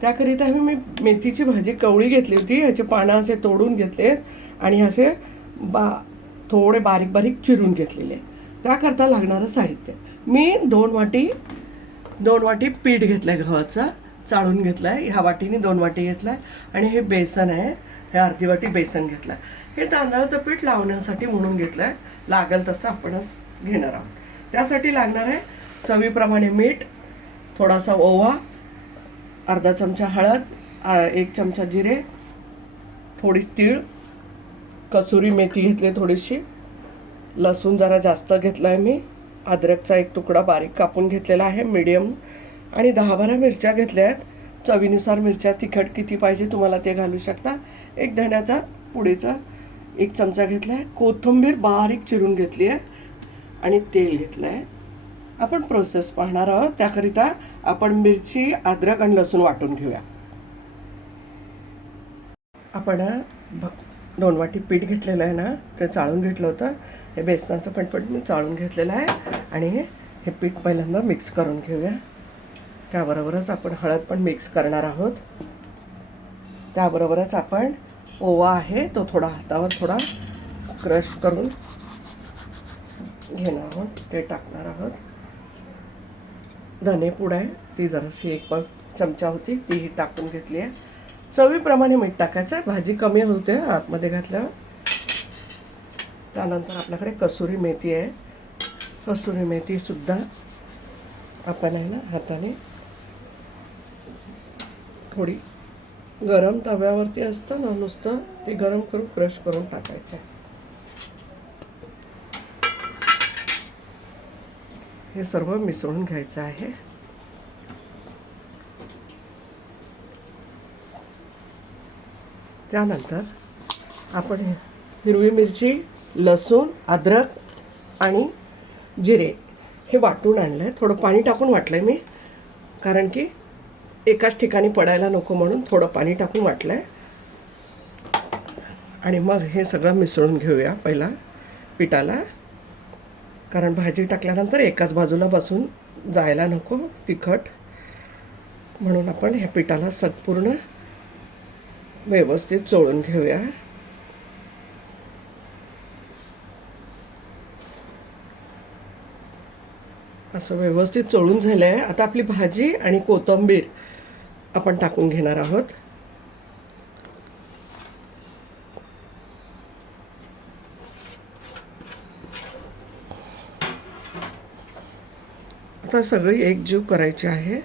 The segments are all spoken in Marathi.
त्याकरिता मी मेथीची भाजी कवळी घेतली होती. ह्याचे पानं असे तोडून घेतले आणि असे थोडे बारीक बारीक चिरून घेतलेले. त्याकरता लागणारं साहित्य मी 2 वाटी पीठ घेतलं आहे गव्हाचं, चाळून घेतलं आहे. ह्या वाटीने 2 वाटी घेतलं आहे. आणि हे बेसन आहे, हे अर्धी वाटी बेसन घेतलं आहे. हे तांदळाचं पीठ लावण्यासाठी म्हणून घेतलं आहे. लागेल तसं आपणच घेणार आहोत. त्यासाठी लागणार आहे चवीप्रमाणे मीठ, थोडासा ओवा, अर्धा चमचा हळद, 1 चमचा जिरे, थोडी तीळ, कसुरी मेथी घेतली थोडीशी, लसूण जरा जास्त घेतला आहे मी, अद्रकचा 1 तुकडा बारीक कापून घेतलेला आहे मीडियम, आणि 10-12 मिरच्या घेतल्या आहेत. चवीनुसार मिरच्या, तिखट किती पाहिजे तुम्हाला ते घालू शकता. 1 धण्याचा पुडीचा 1 चमचा घेतला आहे. कोथिंबीर बारीक चिरून घेतली आहे आणि तेल घेतलं आहे. आपण प्रोसेस पाहणार आहोत. त्याकरिता आपण मिरची, अद्रक आणि लसूण वाटून घेऊया. आपण 2 वाटी पीठ घेतलेलं आहे ना, ते चाळून घेतलं होतं. हे बेसनाचं पण मी चाळून घेतलेलं आहे. आणि हे पीठ पहिल्यांदा मिक्स करून घेऊया. त्याबरोबरच आपण हळद पण मिक्स करणार आहोत. त्याबरोबरच आपण ओवा आहे तो थोडा हातावर थोडा क्रश करून घेणार आहोत, ते टाकणार आहोत. धनेपूड आहे, ती जराशी 1 चमचा होती, तीही टाकून घेतली आहे. चवीप्रमाणे मीठ टाकायचं. भाजी कमी होते आतमध्ये घातल्यावर. त्यानंतर आपल्याकडे कसुरी मेथी आहे. कसुरी मेथी सुद्धा आपण आहे ना हाताने थोडी गरम तव्यावरती असतं ना, नुसतं ते गरम करून क्रश करून टाकायचं. हे सर्व मिसळून घ्यायचं आहे. त्यानंतर आपण हिरवी मिरची, लसूण, अद्रक आणि जिरे हे वाटून आणलं आहे. थोडं पाणी टाकून वाटलं आहे मी, कारण की एकाच ठिकाणी पडायला नको म्हणून थोडं पाणी टाकून वाटलं आहे. आणि मग हे सगळं मिसळून घेऊया पहिला पिठाला, कारण भाजी टाकल्यानंतर एकाच बाजूला बसून जायला नको तिखट, म्हणून आपण ह्या पिठाला संपूर्ण व्यवस्थित चोळून घेऊया. असं व्यवस्थित चोळून झालं आहे. आता आपली भाजी आणि कोथिंबीर आपण टाकून घेणार आहोत. आता सगळी एकजीव करायची आहे.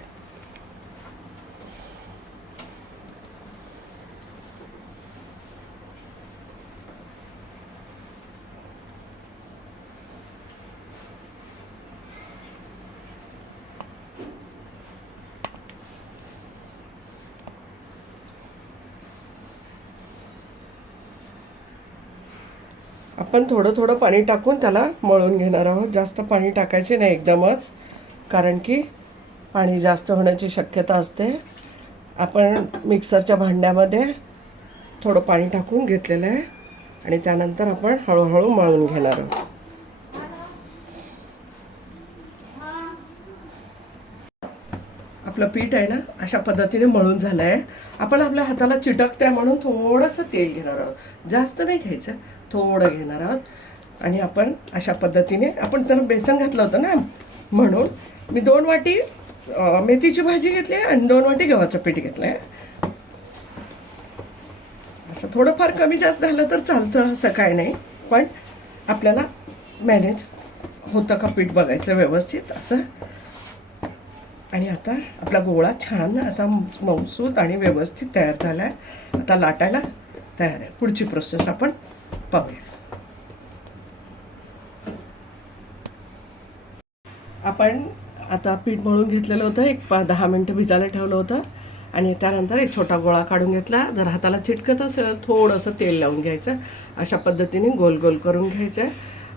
आपण थोडं थोडं पाणी टाकून त्याला मळून घेणार आहोत. जास्त पाणी टाकायचे नाही एकदमच, कारण की पाणी जास्त होण्याची शक्यता असते. आपण मिक्सरच्या भांड्यामध्ये थोडं पाणी टाकून घेतलेलं आहे आणि त्यानंतर आपण हळूहळू मळून घेणार आहोत. आपलं पीठ आहे ना अशा पद्धतीने मळून झालं आहे. आपण आपल्या हाताला चिटकते म्हणून थोडंसं तेल घेणार आहोत. जास्त नाही घ्यायचं, थोडं घेणार आहोत. आणि आपण अशा पद्धतीने, आपण तर बेसन घातलं होतं ना, म्हणून मी 2 वाटी मेथीची भाजी घेतली आहे आणि 2 वाटी गव्हाचं पीठ घेतलं आहे. असं थोडंफार कमी जास्त झालं तर चालतं, असं काय नाही, पण आपल्याला मॅनेज होतं का पीठ बघायचं व्यवस्थित असं. आणि आता आपला गोळा छान असा मऊसूत आणि व्यवस्थित तयार झाला आहे. आता लाटायला तयार आहे. पुढची प्रोसेस आपण पाहूया. आपण आता पीठ मळून घेतलेलं होतं, 10 मिनिटं भिजायला ठेवलं होतं. आणि त्यानंतर एक छोटा गोळा काढून घेतला. जर हाताला चिटकत असेल थोडंसं तेल लावून घ्यायचं. अशा पद्धतीने गोल गोल करून घ्यायचं आहे.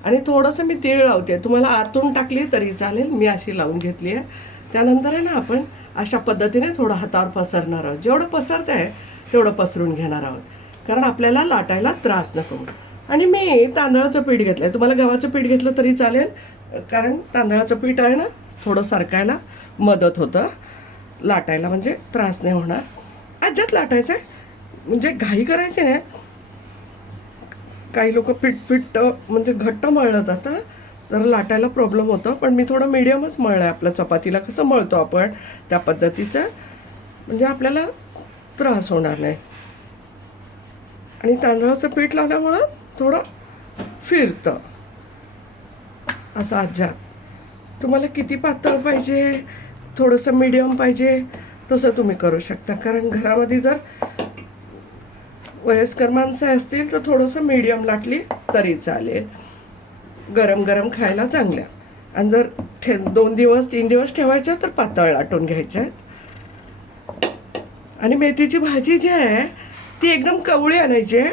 आणि थोडंसं मी तीळ लावते, तुम्हाला आतून टाकली तरी चालेल, मी अशी लावून घेतली आहे. त्यानंतर आहे ना आपण अशा पद्धतीने थोडं हातावर पसरणार आहोत. जेवढं पसरत आहे तेवढं पसरून घेणार आहोत, कारण आपल्याला लाटायला त्रास नको. आणि मी तांदळाचं पीठ घेतलं आहे, तुम्हाला गव्हाचं पीठ घेतलं तरी चालेल, कारण तांदळाचं पीठ आहे ना थोडं सरकायला मदत होतं. लाटायला म्हणजे त्रास नाही होणार. अजिबात लाटायचं आहे म्हणजे घाई करायची नाही. काही लोक पीठ म्हणजे घट्ट मळलं जातं तर लाटायला प्रॉब्लेम होतो, पण मी थोडं मीडियमच मळलं आहे. आपलं चपातीला कसं मळतो आपण त्या पद्धतीचं, म्हणजे आपल्याला त्रास होणार नाही. आणि तांदळाचं पीठ लावल्यामुळं थोडं फिरतं असं. अजिबात तुम्हाला किती पातळ पाहिजे, थोडंसं मीडियम पाहिजे तसं तुम्ही करू शकता. कारण घरामध्ये जर वयस्कर माणसं असतील तर थोडंसं मीडियम लाटली तरी चालेल. गरम गरम खायला चांगल्या. आणि जर 2 दिवस 3 दिवस ठेवायच्या तर पातळ लाटून घ्यायच्या. आणि मेथीची भाजी जी आहे ती एकदम कवळी आणायची आहे,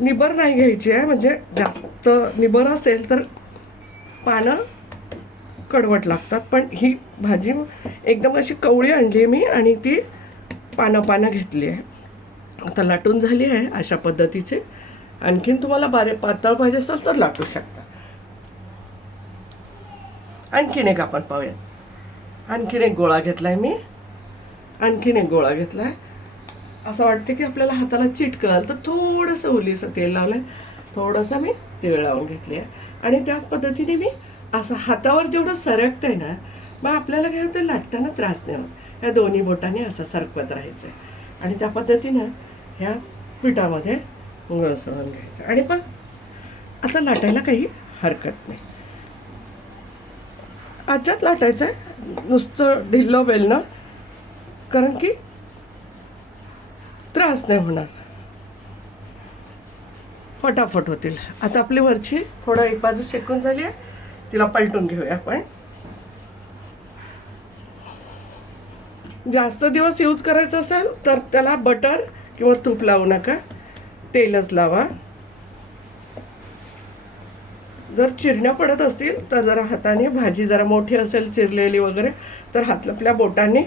निबर नाही घ्यायची आहे. म्हणजे जास्त निबर असेल तर पानं कडवट लागतात, पण ही भाजी एकदम अशी कवळी आणली मी आणि ती पानं घेतली आहे. आता लाटून झाली आहे अशा पद्धतीचे. आणखीन तुम्हाला पातळ पाहिजे असेल तर लाटू शकता. आणखीन एक आपण पाहूया. आणखीन एक गोळा घेतलाय मी. आणखीन एक गोळा घेतलाय. असं वाटतं की आपल्याला हाताला चिटकल तर थोडंसं ओलीचं तेल लावलंय. थोडंसं मी तेल लावून घेतले आणि त्याच पद्धतीने मी असं हातावर जेवढं सरकतंय ना, मग आपल्याला काय होतं लाटताना त्रास नाही होत. या दोन्ही बोटांनी असं सरकवत राहायचं आणि त्या पद्धतीनं ह्या पिठामध्ये घुसळून घ्यायचं. आणि पण आता लाटायला काही हरकत नाही. आजच्यात लाटायचं आहे नुसतं ढिल्लं वेलणं, कारण की त्रास नाही होणार, फटाफट होतील. आता आपली वरची थोडं एक बाजू शेकून झाली आहे, तिला पलटून घेऊया आपण. जास्त दिवस यूज करायचं असेल तर त्याला बटर किंवा तूप लावू नका, तेलच लावा. जर चिरण्या पडत असतील तर जरा हाताने, भाजी जरा मोठी असेल चिरलेली वगैरे तर आपल्या बोटांनी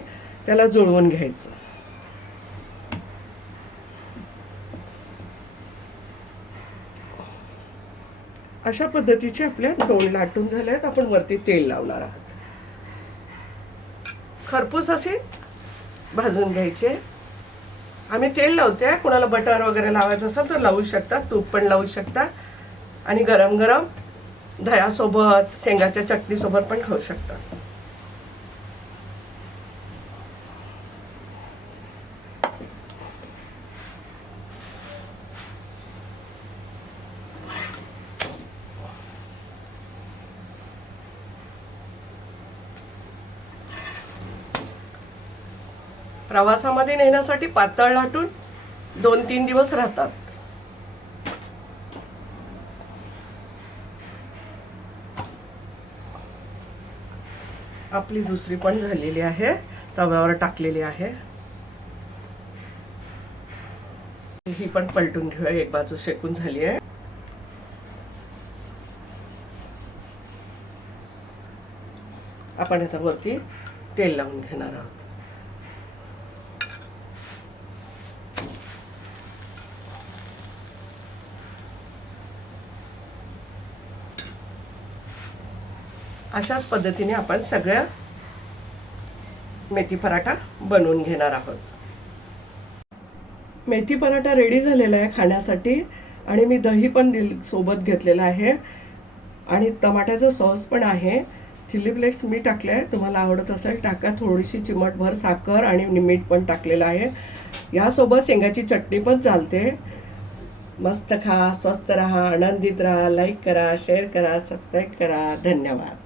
त्याला जुळवून घ्यायचं. अशा पद्धतीचे आपल्या 2 लाटून झाले आहेत. आपण वरती तेल लावणार आहोत. खरपूस असे भाजून घ्यायचे. आम्ही तेल लावते, कुणाला बटर वगैरे लावायचं असेल तर लावू शकता, तूप पण लावू शकता. आणि गरम गरम दह्यासोबत, शेंगाच्या चटणीसोबत पण खाऊ शकता. प्रवासामध्ये नेण्यासाठी पातळ लाटून 2-3 दिवस राहतात. आपली दुसरी पण झालेली आहे, तव्यावर टाकलेली आहे. ही पण पलटून घेऊया. एक बाजू शेकून झाली आहे. आपण आता वरती तेल लावून घेणार आहोत. अशाच पद्धतीने आपण सगळ्या मेथी पराठा बनवून घेणार आहोत. मेथी पराठा रेडी झालेला आहे खाण्यासाठी. आणि मी दही पण सोबत घेतलेलं आहे आणि टमाट्याचं सॉस पण आहे. चिली फ्लेक्स मी टाकले आहे, तुम्हाला आवडत असेल टाका. थोडीशी चिमटभर साखर आणि मीठ पण टाकलेलं आहे. यासोबत शेंगाची चटणी पण चालते. मस्त खा, स्वस्थ राहा, आनंदित राहा. लाईक करा, शेअर करा, सबस्क्राईब करा. धन्यवाद.